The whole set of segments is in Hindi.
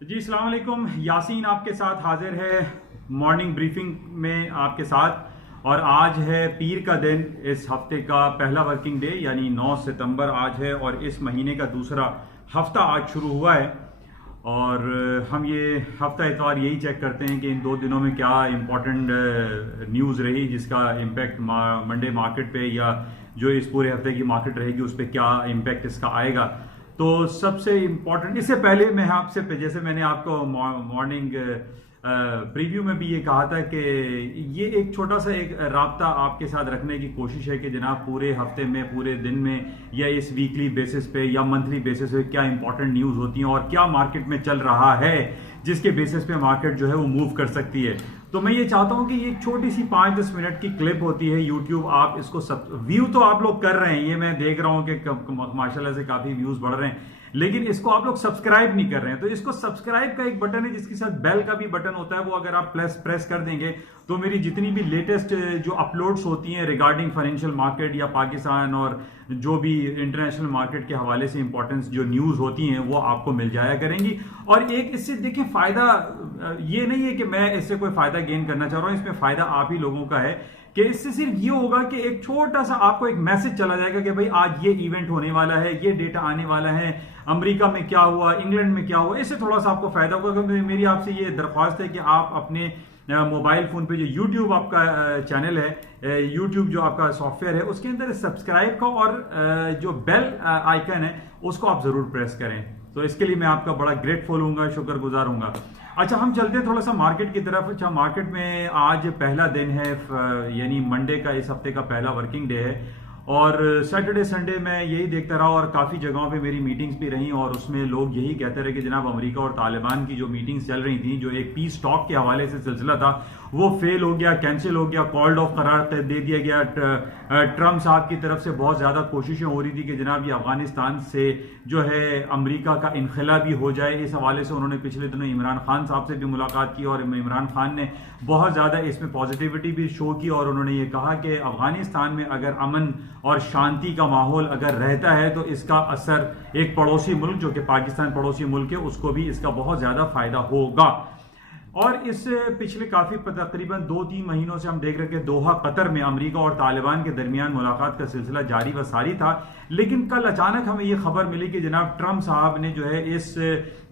जी अस्सलाम वालेकुम। यासीन आपके साथ हाजिर है मॉर्निंग ब्रीफिंग में आपके साथ। और आज है पीर का दिन, इस हफ्ते का पहला वर्किंग डे यानी 9 सितंबर आज है और इस महीने का दूसरा हफ्ता आज शुरू हुआ है। और हम ये हफ्ता इतवार यही चेक करते हैं कि इन 2 दिनों में क्या इम्पोर्टेंट न्यूज़ रही जिसका इम्पैक्ट मंडे मार्केट पे या जो इस पूरे हफ्ते की मार्केट रहेगी उस पर क्या इम्पैक्ट इसका आएगा। तो सबसे इम्पोर्टेंट, इससे पहले मैं आपसे, जैसे मैंने आपको मॉर्निंग प्रीव्यू में भी ये कहा था कि ये एक छोटा सा एक राब्ता आपके साथ रखने की कोशिश है कि जनाब पूरे हफ्ते में, पूरे दिन में या इस वीकली बेसिस पे या मंथली बेसिस पे क्या इंपॉर्टेंट न्यूज़ होती हैं और क्या मार्केट में चल रहा है जिसके बेसिस पे मार्केट जो है वो मूव कर सकती है। तो मैं ये चाहता हूं कि ये एक छोटी सी 5-10 मिनट की क्लिप होती है यूट्यूब, आप इसको सब व्यू तो आप लोग कर रहे हैं, ये मैं देख रहा हूं कि माशाल्लाह से काफी व्यूज बढ़ रहे हैं, लेकिन इसको आप लोग सब्सक्राइब नहीं कर रहे हैं। तो इसको सब्सक्राइब का एक बटन है जिसके साथ बेल का भी बटन होता है, वो अगर आप प्रेस कर देंगे तो मेरी जितनी भी लेटेस्ट जो अपलोड्स होती हैं रिगार्डिंग फाइनेंशियल मार्केट या पाकिस्तान और जो भी इंटरनेशनल मार्केट के हवाले से इंपॉर्टेंस जो न्यूज़ होती हैं वो आपको मिल जाया करेंगी। और एक इससे देखिए फायदा ये नहीं है कि मैं इससे कोई फायदा गेन करना चाह रहा हूं, इसमें फायदा आप ही लोगों का है कि इससे सिर्फ ये होगा कि एक छोटा सा आपको एक मैसेज चला जाएगा कि भाई आज ये इवेंट होने वाला है, ये डेटा आने वाला है, अमेरिका में क्या हुआ, इंग्लैंड में क्या हुआ। इससे थोड़ा सा आपको फायदा होगा। मेरी आपसे ये दरख्वास्त है कि आप अपने मोबाइल फोन पे जो यूट्यूब आपका चैनल है, यूट्यूब जो आपका सॉफ्टवेयर है उसके अंदर सब्सक्राइब का और जो बेल आइकन है उसको आप जरूर प्रेस करें। तो इसके लिए मैं आपका बड़ा ग्रेटफुल हूँगा, शुक्रगुजार हूँगा। अच्छा, हम चलते हैं थोड़ा सा मार्केट की तरफ। अच्छा, मार्केट में आज पहला दिन है, यानी मंडे का, इस हफ्ते का पहला वर्किंग डे है। और सैटरडे संडे में यही देखता रहा और काफ़ी जगहों पे मेरी मीटिंग्स भी रहीं और उसमें लोग यही कहते रहे कि जनाब अमेरिका और तालिबान की जो मीटिंग्स चल रही थी, जो एक पीस टॉक के हवाले से सिलसिला था, वो फेल हो गया, कैंसिल हो गया, कॉल्ड ऑफ करार दे दिया गया। ट्रम्प साहब की तरफ से बहुत ज़्यादा कोशिशें हो रही थी कि जनाब ये अफगानिस्तान से जो है अमेरिका का इनखला भी हो जाए। इस हवाले से उन्होंने पिछले दिनों इमरान खान साहब से भी मुलाकात की और इमरान खान ने बहुत ज़्यादा इसमें पॉजिटिविटी भी शो की और उन्होंने ये कहा कि अफगानिस्तान में अगर अमन और शांति का माहौल अगर रहता है तो इसका असर एक पड़ोसी मुल्क, जो कि पाकिस्तान पड़ोसी मुल्क है, उसको भी इसका बहुत ज्यादा फायदा होगा। और इस पिछले काफी तकरीबन 2-3 महीनों से हम देख रहे हैं कि दोहा कतर में अमेरिका और तालिबान के दरमियान मुलाकात का सिलसिला जारी व सारी था। लेकिन कल अचानक हमें यह खबर मिली कि जनाब ट्रम्प साहब ने जो है इस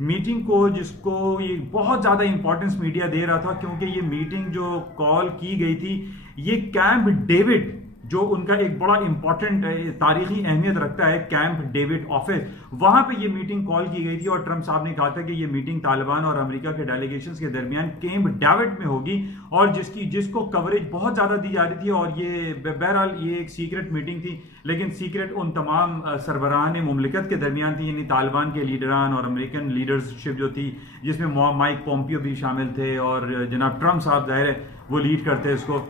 मीटिंग को, जिसको ये बहुत ज्यादा इंपॉर्टेंस मीडिया दे रहा था क्योंकि ये मीटिंग जो कॉल की गई थी, ये कैंप डेविड, जो उनका एक बड़ा इंपॉर्टेंट तारीखी अहमियत रखता है, कैंप डेविड ऑफिस, वहां पे ये मीटिंग कॉल की गई थी। और ट्रम्प साहब ने कहा था कि ये मीटिंग तालिबान और अमेरिका के डेलीगेशंस के दरमियान कैंप डेविड में होगी और जिसको कवरेज बहुत ज्यादा दी जा रही थी। और ये बहरहाल ये एक सीक्रेट मीटिंग थी, लेकिन सीक्रेट उन तमाम सरबराहान मुमलिकत के दरमियान थी, यानी तालिबान के लीडरान और अमेरिकन लीडरशिप जो थी, जिसमें माइक पोम्पियो भी शामिल थे और जनाब ट्रम्प साहब जाहिर है वो लीड करते हैं इसको।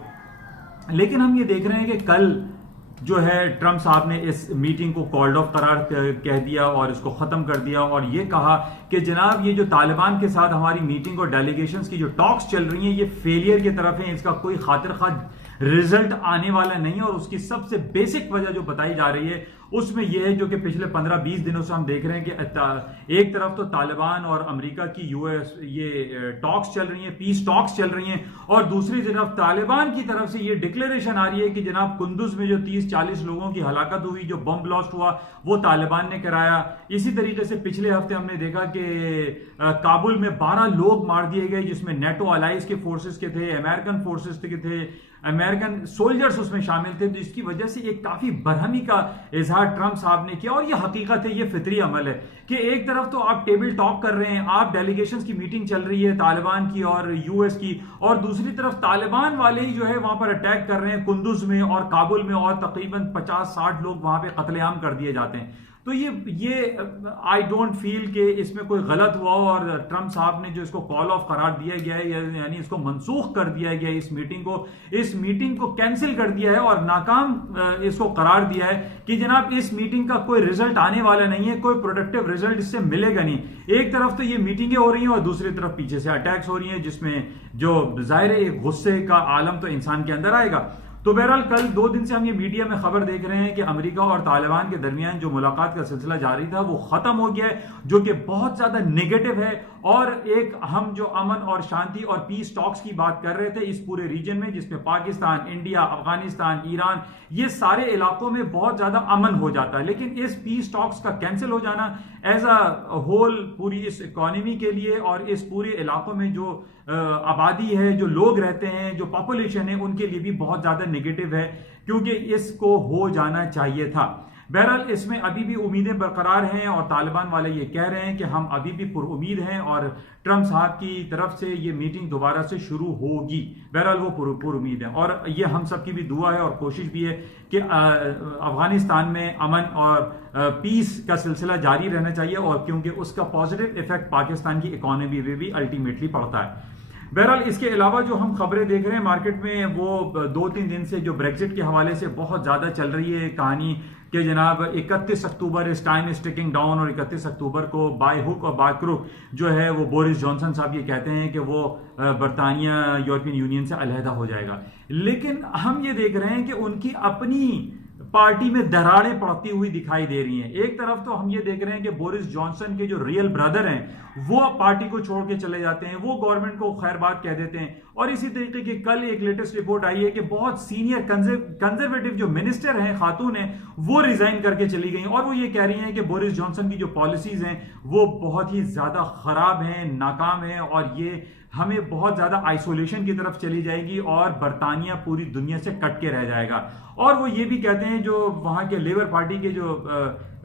लेकिन हम ये देख रहे हैं कि कल जो है ट्रम्प साहब ने इस मीटिंग को कॉल्ड ऑफ करार कह दिया और इसको खत्म कर दिया और ये कहा कि जनाब ये जो तालिबान के साथ हमारी मीटिंग और डेलीगेशंस की जो टॉक्स चल रही हैं ये फेलियर की तरफ है, इसका कोई खातिर खा रिजल्ट आने वाला नहीं है। और उसकी सबसे बेसिक वजह जो बताई जा रही है उसमें यह है, जो कि पिछले 15-20 दिनों से हम देख रहे हैं कि एक तरफ तो तालिबान और अमेरिका की यूएस ये टॉक्स चल रही हैं, पीस टॉक्स चल रही हैं, और दूसरी तरफ तालिबान की तरफ से ये डिक्लेरेशन आ रही है कि जनाब कुंदुज में जो 30-40 लोगों की हलाकत हुई, जो बम ब्लास्ट हुआ, वो तालिबान ने कराया। इसी तरीके से पिछले हफ्ते हमने देखा कि काबुल में 12 लोग मार दिए गए, जिसमें नेटो अलाइज के फोर्सेस के थे, अमेरिकन फोर्सेस के थे, अमेरिकन सोल्जर्स उसमें शामिल थे। तो इसकी वजह से एक काफी बरहमी का इजहार ट्रम्प साहब ने किया और ये हकीकत है, ये फितरी अमल है कि एक तरफ तो आप टेबल टॉक कर रहे हैं, आप डेलीगेशंस की मीटिंग चल रही है तालिबान की और यूएस की, और दूसरी तरफ तालिबान वाले ही जो है वहां पर अटैक कर रहे हैं कुंदुज में और काबुल में, और तकरीबन 50-60 लोग वहां पे कत्लेआम कर दिए जाते हैं। तो ये आई डोंट फील कि इसमें कोई गलत हुआ हो और ट्रम्प साहब ने जो इसको कॉल ऑफ करार दिया गया है, यानी इसको मनसूख कर दिया गया है, इस मीटिंग को कैंसिल कर दिया है और नाकाम इसको करार दिया है कि जनाब इस मीटिंग का कोई रिजल्ट आने वाला नहीं है, कोई प्रोडक्टिव रिजल्ट इससे मिलेगा नहीं। एक तरफ तो ये मीटिंगें हो रही हैं और दूसरी तरफ पीछे से अटैक्स हो रही हैं, जिसमें जो जाहिर है एक गुस्से का आलम तो इंसान के अंदर आएगा। तो बहरहाल कल 2 दिन से हम ये मीडिया में खबर देख रहे हैं कि अमेरिका और तालिबान के दरमियान जो मुलाकात का सिलसिला जारी था वो खत्म हो गया है, जो कि बहुत ज्यादा नेगेटिव है। और एक हम जो अमन और शांति और पीस टॉक्स की बात कर रहे थे इस पूरे रीजन में, जिसमें पाकिस्तान, इंडिया, अफगानिस्तान, ईरान, ये सारे इलाकों में बहुत ज्यादा अमन हो जाता है, लेकिन इस पीस टॉक्स का कैंसिल हो जाना एज अ होल पूरी इस इकोनॉमी के लिए और इस पूरे इलाकों में जो आबादी है, जो लोग रहते हैं, जो पॉपुलेशन है, उनके लिए भी बहुत ज्यादा नेगेटिव है, क्योंकि इसको हो जाना चाहिए था। बहरहाल इसमें अभी भी उम्मीदें बरकरार हैं और तालिबान वाले ये कह रहे हैं कि हम अभी भी पुरुम्मीद हैं और ट्रंप साहब की तरफ से ये मीटिंग दोबारा से शुरू होगी। बहरहाल वो पुरुम्मीद है और ये हम सब की भी दुआ है और कोशिश भी है कि अफगानिस्तान में अमन और पीस का सिलसिला जारी रहना चाहिए, और क्योंकि उसका पॉजिटिव इफेक्ट पाकिस्तान की इकोनॉमी में भी अल्टीमेटली पड़ता है। बहरहाल इसके अलावा जो हम खबरें देख रहे हैं मार्केट में, वो 2-3 दिन से जो ब्रेक्जिट के हवाले से बहुत ज्यादा चल रही है कहानी कि जनाब 31 अक्टूबर इस टाइम इज टिकिंग डाउन, और 31 अक्टूबर को बाय हुक और बाय क्रुक जो है वो बोरिस जॉनसन साहब ये कहते हैं कि वो बरतानिया यूरोपियन यूनियन से अलहदा हो जाएगा। लेकिन हम ये देख रहे हैं कि उनकी अपनी पार्टी में दरारें पड़ती हुई दिखाई दे रही हैं। एक तरफ तो हम ये देख रहे हैं कि बोरिस जॉनसन के जो रियल ब्रदर हैं वो पार्टी को छोड़ के चले जाते हैं, वो गवर्नमेंट को खैरबाद कह देते हैं, और इसी तरीके की कल एक लेटेस्ट रिपोर्ट आई है कि बहुत सीनियर कंजर्वेटिव जो मिनिस्टर हैं, खातून हैं, वो रिजाइन करके चली गई, और वो ये कह रही हैं कि बोरिस जॉनसन की जो पॉलिसीज हैं वो बहुत ही ज्यादा खराब हैं, नाकाम हैं, और ये हमें बहुत ज्यादा आइसोलेशन की तरफ चली जाएगी और बरतानिया पूरी दुनिया से कट के रह जाएगा। और वो ये भी कहते हैं, जो वहां के लेबर पार्टी के जो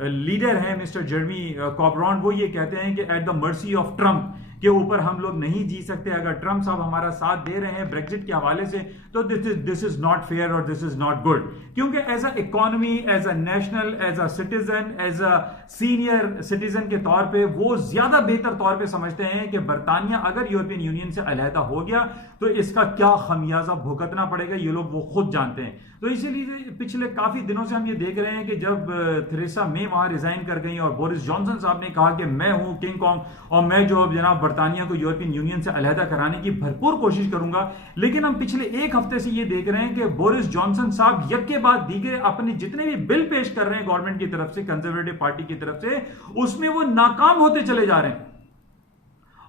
लीडर हैं मिस्टर जेरेमी कॉर्बिन, वो ये कहते हैं कि at the mercy of Trump के ऊपर हम लोग नहीं जी सकते। अगर ट्रंप साहब हमारा साथ दे रहे हैं ब्रेक्जिट के हवाले से तो दिस इज नॉट फेयर और दिस इज नॉट गुड, क्योंकि as a economy, as a national, as a citizen, as a senior citizen के तौर पे वो ज्यादा बेहतर तौर पे समझते हैं कि बरतानिया अगर यूरोपियन यूनियन से अलहदा हो गया तो इसका क्या खमियाजा भुगतना पड़ेगा, ये लोग वो खुद जानते हैं। तो इसीलिए पिछले काफी दिनों से हम ये देख रहे हैं कि जब थेरेसा मे वहां रिजाइन कर गई और बोरिस जॉनसन साहब ने कहा कि मैं हूं किंग कॉन्ग और मैं जो जनाब बरतानिया को यूरोपियन यूनियन से अलहदा कराने की भरपूर कोशिश करूंगा, लेकिन हम पिछले एक हफ्ते से ये देख रहे हैं कि बोरिस जॉनसन साहब यक के बाद दीगर अपने जितने भी बिल पेश कर रहे हैं गवर्नमेंट की तरफ से, कंजर्वेटिव पार्टी की तरफ से, उसमें वो नाकाम होते चले जा रहे हैं।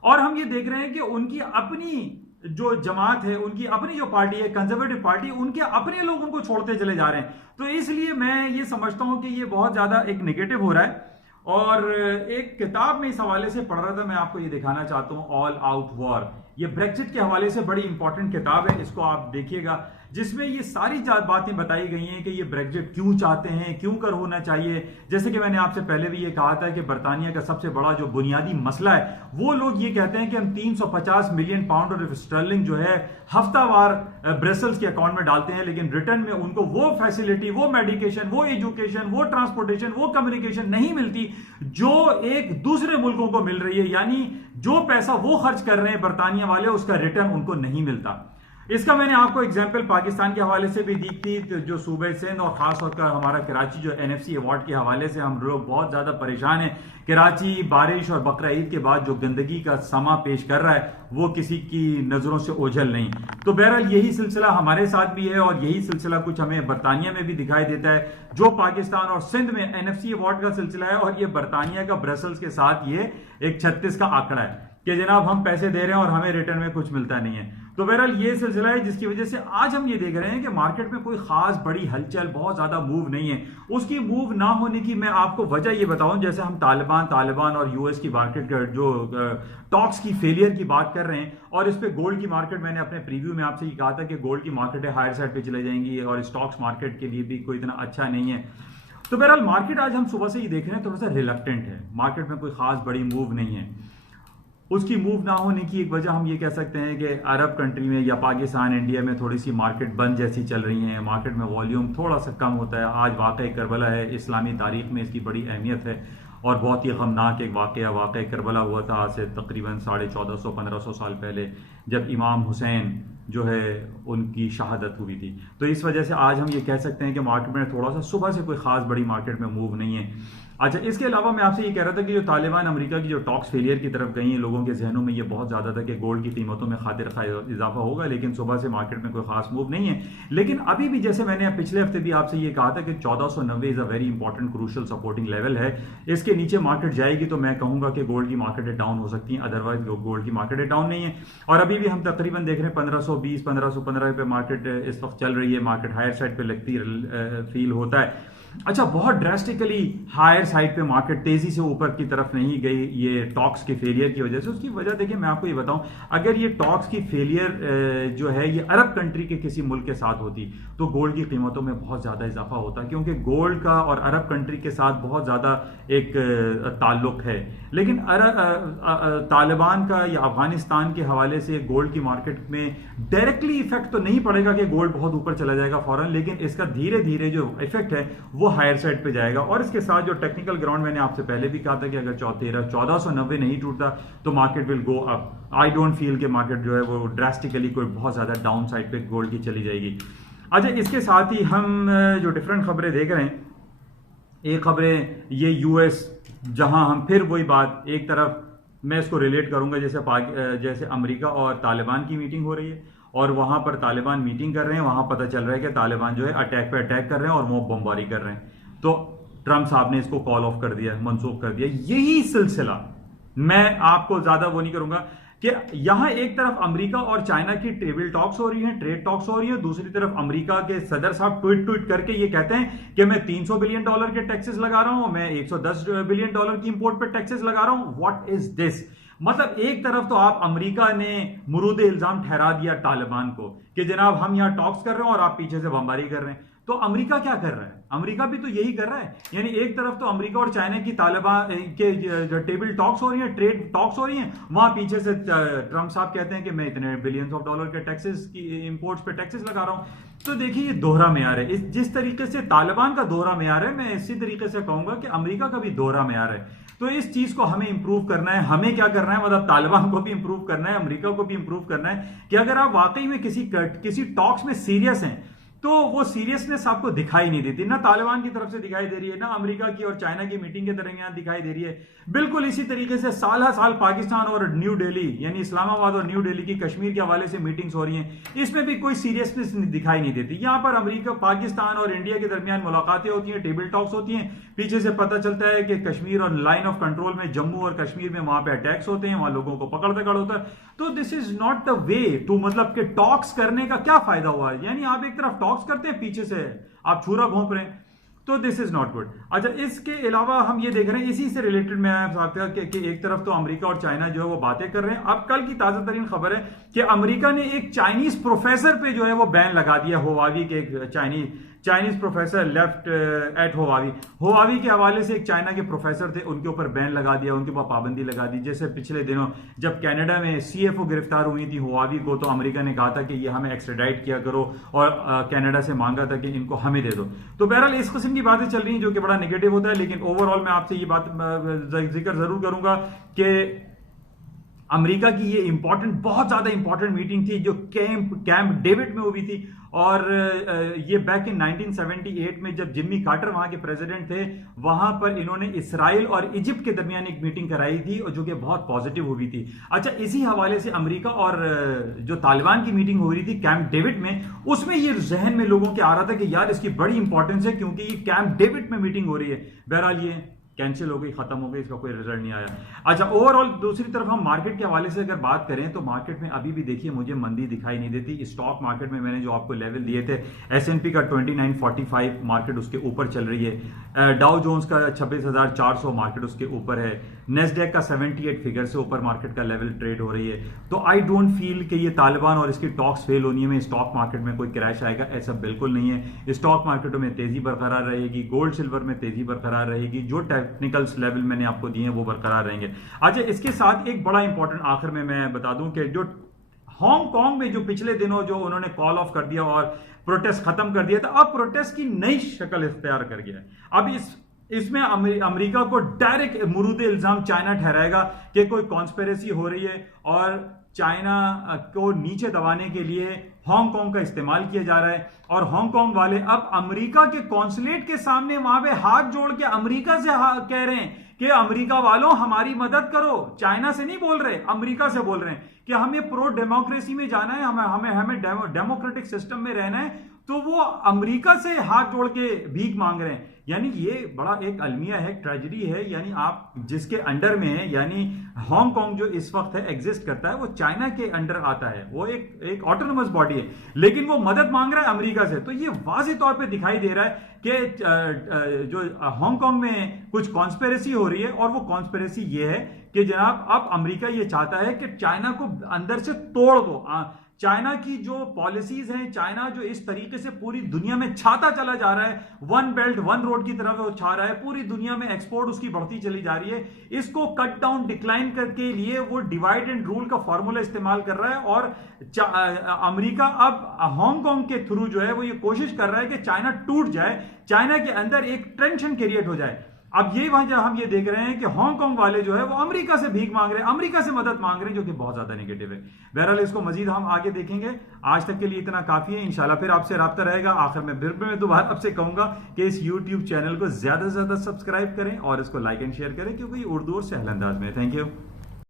और हम ये देख रहे हैं कि उनकी अपनी जो जमात है, उनकी अपनी जो पार्टी है कंजर्वेटिव पार्टी, उनके अपने लोग उनको छोड़ते चले जा रहे हैं। तो इसलिए मैं ये समझता हूं कि ये बहुत ज्यादा एक नेगेटिव हो रहा है। और एक किताब में इस हवाले से पढ़ रहा था, मैं आपको ये दिखाना चाहता हूं, ऑल आउट वॉर। ये ब्रेक्जिट के हवाले से बड़ी इंपॉर्टेंट किताब है, इसको आप देखिएगा, जिसमें ये सारी बातें बताई गई हैं कि ये ब्रेक्जिट क्यों चाहते हैं, क्यों कर होना चाहिए। जैसे कि मैंने आपसे पहले भी ये कहा था कि बरतानिया का सबसे बड़ा जो बुनियादी मसला है, वो लोग ये कहते हैं कि हम 350 मिलियन पाउंड ऑफ स्टर्लिंग जो है हफ्तावार ब्रसेल्स के अकाउंट में डालते हैं, लेकिन रिटर्न में उनको वो फैसिलिटी, वो मेडिकेशन, वो एजुकेशन, वो ट्रांसपोर्टेशन, वो कम्युनिकेशन नहीं मिलती जो एक दूसरे मुल्कों को मिल रही है। यानी जो पैसा वो खर्च कर रहे हैं बरतानिया वाले, उसका रिटर्न उनको नहीं मिलता। इसका मैंने आपको एग्जांपल पाकिस्तान के हवाले से भी दी थी, जो सूबे सिंध और खास तौर पर हमारा कराची जो एनएफसी अवार्ड के हवाले से हम लोग बहुत ज्यादा परेशान हैं। कराची बारिश और बकरा ईद के बाद जो गंदगी का समा पेश कर रहा है वो किसी की नजरों से ओझल नहीं। तो बहरहाल यही सिलसिला हमारे साथ भी है और यही सिलसिला कुछ हमें बरतानिया में भी दिखाई देता है, जो पाकिस्तान और सिंध में एनएफसी अवार्ड का सिलसिला है, और ये बरतानिया का ब्रसेल्स के साथ ये एक 36 का आंकड़ा है कि जनाब हम पैसे दे रहे हैं और हमें रिटर्न में कुछ मिलता नहीं है। तो बहरहाल ये सिलसिला है जिसकी वजह से आज हम ये देख रहे हैं कि मार्केट में कोई खास बड़ी हलचल, बहुत ज्यादा मूव नहीं है। उसकी मूव ना होने की मैं आपको वजह ये बताऊं, जैसे हम तालिबान और यूएस की मार्केट जो टॉक्स की फेलियर की बात कर रहे हैं, और इस पे गोल्ड की मार्केट, मैंने अपने प्रीव्यू में आपसे ये कहा था कि गोल्ड की मार्केट हायर साइड पे चले जाएंगी और स्टॉक्स मार्केट के लिए भी कोई इतना अच्छा नहीं है। तो बहरहाल मार्केट आज हम सुबह से ही देख रहे हैं थोड़ा सा रिलक्टेंट है, मार्केट में कोई खास बड़ी मूव नहीं है। उसकी मूव ना होने की एक वजह हम ये कह सकते हैं कि अरब कंट्री में या पाकिस्तान, इंडिया में थोड़ी सी मार्केट बंद जैसी चल रही है, मार्केट में वॉल्यूम थोड़ा सा कम होता है। आज वाक़या करबला है, इस्लामी तारीख में इसकी बड़ी अहमियत है और बहुत ही गमनाक एक वाक़या करबला हुआ था आज से तकरीबन 1450-1500 साल पहले, जब इमाम हुसैन जो है उनकी शहादत हुई थी। तो इस वजह से आज हम ये कह सकते हैं कि मार्केट में थोड़ा सा सुबह से कोई खास बड़ी मार्केट में मूव नहीं है। अच्छा, इसके अलावा मैं आपसे ये कह रहा था कि जो तालिबान अमेरिका की जो टॉक्स फेलियर की तरफ गई हैं, लोगों के जहनों में ये बहुत ज़्यादा था कि गोल्ड की कीमतों में खातिर खा इजाफा होगा, लेकिन सुबह से मार्केट में कोई खास मूव नहीं है। लेकिन अभी भी जैसे मैंने पिछले हफ्ते भी आपसे ये कहा था कि 1490 is a very important crucial supporting level है। इसके नीचे मार्केट जाएगी तो मैं कहूँगा कि गोल्ड की मार्केटें डाउन हो सकती हैं, अदरवाइज गोल्ड की मार्केटें डाउन नहीं है। और अभी भी हम तकरीबन देख रहे हैं 1520 1515 पे मार्केट इस वक्त चल रही है। मार्केट हायर साइड पे लगती फील होता है। अच्छा, बहुत ड्रेस्टिकली हायर साइड पे मार्केट तेजी से ऊपर की तरफ नहीं गई ये टॉक्स के फेलियर की वजह से। उसकी वजह देखिए, मैं आपको ये बताऊं, अगर ये टॉक्स की फेलियर जो है ये अरब कंट्री के किसी मुल्क के साथ होती तो गोल्ड की कीमतों में बहुत ज्यादा इजाफा होता, क्योंकि गोल्ड का और अरब कंट्री के साथ बहुत ज्यादा एक ताल्लुक है। लेकिन तालिबान का या अफगानिस्तान के हवाले से गोल्ड की मार्केट में डायरेक्टली इफेक्ट तो नहीं पड़ेगा कि गोल्ड बहुत ऊपर चला जाएगा फौरन, लेकिन इसका धीरे धीरे जो इफेक्ट है वो हायर साइड पे जाएगा। और इसके साथ जो टेक्निकल ग्राउंड, मैंने आपसे पहले भी कहा था कि अगर 1490 नहीं टूटता तो market will go up. I don't feel कि मार्केट जो है वो ड्रास्टिकली कोई बहुत ज्यादा डाउन साइड पे गोल्ड की चली जाएगी। अच्छा, इसके साथ ही हम जो डिफरेंट खबरें देख रहे हैं, एक खबरें ये यूएस, जहां हम फिर वही बात, एक तरफ मैं इसको रिलेट करूंगा जैसे अमेरिका और तालिबान की मीटिंग हो रही है और वहां पर तालिबान मीटिंग कर रहे हैं, वहां पता चल रहा है कि तालिबान जो है अटैक पे अटैक कर रहे हैं और मॉब बमबारी कर रहे हैं। तो ट्रंप साहब ने इसको कॉल ऑफ कर दिया, मनसूख कर दिया। यही सिलसिला, मैं आपको ज्यादा वो नहीं करूंगा कि यहां एक तरफ अमेरिका और चाइना की टेबल टॉक्स हो रही हैं, ट्रेड टॉक्स हो रही है, दूसरी तरफ अमेरिका के सदर साहब ट्वीट करके ये कहते हैं कि मैं $300 बिलियन के टैक्सेस लगा रहा हूं, मैं $110 बिलियन की इंपोर्ट पे टैक्सेस लगा रहा हूं। What is this? मतलब एक तरफ तो आप अमेरिका ने मुरूद इल्जाम ठहरा दिया तालिबान को कि जनाब हम यहां टॉक्स कर रहे हैं और आप पीछे से बमबारी कर रहे हैं। तो अमेरिका क्या कर रहा है? अमेरिका भी तो यही कर रहा है। यानी एक तरफ तो अमेरिका और चाइना की तालिबान के जो टेबल टॉक्स हो रही हैं, ट्रेड टॉक्स हो रही हैं, वहां पीछे से ट्रंप साहब कहते हैं कि मैं इतने बिलियंस ऑफ डॉलर के टैक्सेस की इंपोर्ट्स पे टैक्सेस लगा रहा हूं। तो देखिए, ये दोहरा मेयार है। जिस तरीके से तालिबान का दोहरा मेयार है, मैं इसी तरीके से कहूंगा कि अमेरिका का भी दोहरा मेयार है। तो इस चीज को हमें इंप्रूव करना है। हमें क्या करना है? मतलब तालिबान को भी इंप्रूव करना है, अमेरिका को भी इंप्रूव करना है कि अगर आप वाकई में किसी टॉक्स में सीरियस हैं तो वो सीरियसनेस आपको दिखाई नहीं देती, ना तालिबान की तरफ से दिखाई दे रही है, ना अमेरिका की और चाइना की मीटिंग के दरमियान दिखाई दे रही है। बिल्कुल इसी तरीके से साल हर साल पाकिस्तान और न्यू दिल्ली, यानी इस्लामाबाद और न्यू दिल्ली की कश्मीर के हवाले से मीटिंग्स हो रही हैं, इसमें भी कोई सीरियसनेस दिखाई नहीं देती। यहां पर अमेरिका, पाकिस्तान और इंडिया के दरमियान मुलाकातें होती हैं, टेबल टॉक्स होती हैं, पीछे से पता चलता है कि कश्मीर और लाइन ऑफ कंट्रोल में, जम्मू और कश्मीर में वहां पे अटैक्स होते हैं, वहां लोगों को पकड़ दकड़ होता है। तो this is not the way to, मतलब कि टॉक्स करने का क्या फायदा हुआ है? यानी आप एक तरफ टॉक्स करते हैं, पीछे से आप छुरा घोंप रहे हैं, तो दिस इज नॉट गुड। अच्छा, इसके अलावा हम ये देख रहे हैं, इसी से रिलेटेड मैं आपसे कि एक तरफ तो अमेरिका और चाइना जो है वो बातें कर रहे हैं। अब कल की ताजा तरीन खबर है कि अमेरिका ने एक चाइनीज प्रोफेसर पे जो है वो बैन लगा दिया। हुआवी के एक Chinese professor left eight Huawei के हवाले से एक चाइना के प्रोफेसर थे, उनके ऊपर बैन लगा दिया, उनके ऊपर पाबंदी लगा दी। जैसे पिछले दिनों जब कनाडा में सीएफओ गिरफ्तार हुई थी हुआवी को, तो अमेरिका ने कहा था कि ये हमें एक्स्ट्राडाइट किया करो और कनाडा से मांगा था कि इनको हमें दे दो। तो बहरहाल इस किस्म की बातें चल रही हैं जो कि बड़ा नेगेटिव होता है। लेकिन ओवरऑल मैं आपसे ये बात जिक्र जरूर करूंगा कि अमेरिका की ये बहुत ज्यादा इंपॉर्टेंट मीटिंग थी जो कैंप डेविड में हुई थी। और ये बैक इन 1978 में जब जिम्मी कार्टर वहां के प्रेसिडेंट थे, वहां पर इन्होंने इसराइल और इजिप्ट के दरमियान एक मीटिंग कराई थी और जो कि बहुत पॉजिटिव हुई थी। अच्छा, इसी हवाले से अमेरिका और जो तालिबान की मीटिंग हो रही थी कैंप डेविड में, उसमें ये जहन में लोगों के आ रहा था कि यार इसकी बड़ी इंपॉर्टेंस है क्योंकि ये कैंप डेविड में मीटिंग हो रही है। बहरहाल ये कैंसिल हो गई, खत्म हो गई, इसका कोई रिजल्ट नहीं आया। अच्छा, ओवरऑल दूसरी तरफ हम मार्केट के हवाले से अगर बात करें तो मार्केट में अभी भी देखिए मुझे मंदी दिखाई नहीं देती। स्टॉक मार्केट में मैंने जो आपको लेवल दिए थे, S&P का 2945 मार्केट उसके ऊपर चल रही है, डाउ जोन्स का 26,400 मार्केट उसके ऊपर है, नेस्डेक का 78 फिगर से ऊपर मार्केट का लेवल ट्रेड हो रही है। तो आई डोंट फील कि ये तालिबान और इसकी टॉक्स फेल होनी है, स्टॉक मार्केट में कोई क्रैश आएगा, ऐसा बिल्कुल नहीं है। स्टॉक मार्केटों में तेजी बरकरार रहेगी, गोल्ड सिल्वर में तेजी बरकरार रहेगी, जो टेक्निकल्स लेवल मैंने आपको दिए हैं वो बरकरार रहेंगे। अच्छा, इसके साथ एक बड़ा इंपॉर्टेंट आखिर में मैं बता दूं कि जो हांगकांग में जो पिछले दिनों जो उन्होंने कॉल ऑफ कर दिया और प्रोटेस्ट खत्म कर दिया था, अब प्रोटेस्ट की नई शक्ल इख्तियार कर गया है। अब इस इसमें अमेरिका को डायरेक्ट मुरूद इल्जाम चाइना ठहराएगा कि कोई कॉन्स्पिरेसी हो रही है और चाइना को नीचे दबाने के लिए हांगकांग का इस्तेमाल किया जा रहा है। और हांगकांग वाले अब अमेरिका के कॉन्सुलेट के सामने वहां पे हाथ जोड़ के अमेरिका से कह रहे हैं कि अमेरिका वालों हमारी मदद करो। चाइना से नहीं बोल रहे, अमेरिका से बोल रहे हैं कि हमें प्रो डेमोक्रेसी में जाना है, हमें डेमोक्रेटिक सिस्टम में रहना है। तो वो अमेरिका से हाथ जोड़ के भीख मांग रहे हैं। यानी ये बड़ा एक अलमिया है, ट्रेजेडी है। यानी आप जिसके अंडर में है, यानी हांगकांग जो इस वक्त है एग्जिस्ट करता है, वो चाइना के अंडर आता है, वो एक ऑटोनोमस बॉडी है, लेकिन वो मदद मांग रहा है अमेरिका से। तो ये वाज़ेह तौर पे दिखाई दे रहा है कि जो हांगकांग में कुछ कॉन्स्पिरेसी हो रही है, और वो कॉन्स्पिरेसी ये है कि जनाब अब अमेरिका ये चाहता है कि चाइना को अंदर से तोड़ दो। चाइना की जो पॉलिसीज हैं, चाइना जो इस तरीके से पूरी दुनिया में छाता चला जा रहा है, वन बेल्ट वन रोड की तरफ वो छा रहा है, पूरी दुनिया में एक्सपोर्ट उसकी बढ़ती चली जा रही है। इसको कट डाउन डिक्लाइन करके लिए वो डिवाइड एंड रूल का फॉर्मूला इस्तेमाल कर रहा है। और अमेरिका अब हांगकांग के थ्रू जो है वो ये कोशिश कर रहा है कि चाइना टूट जाए, चाइना के अंदर एक टेंशन क्रिएट हो जाए। अब ये वजह हम ये देख रहे हैं कि हांगकांग वाले जो है वो अमेरिका से भीख मांग रहे हैं, अमेरिका से मदद मांग रहे हैं, जो कि बहुत ज्यादा नेगेटिव है। बहरहाल इसको मजीद हम आगे देखेंगे। आज तक के लिए इतना काफी है, इंशाल्लाह फिर आपसे राब्ता रहेगा। आखिर में फिर मैं दोबारा आपसे कहूंगा कि इस यूट्यूब चैनल को ज्यादा से ज्यादा सब्सक्राइब करें और इसको लाइक एंड शेयर करें, क्योंकि ये उर्दू और सहल अंदाज में। Thank you.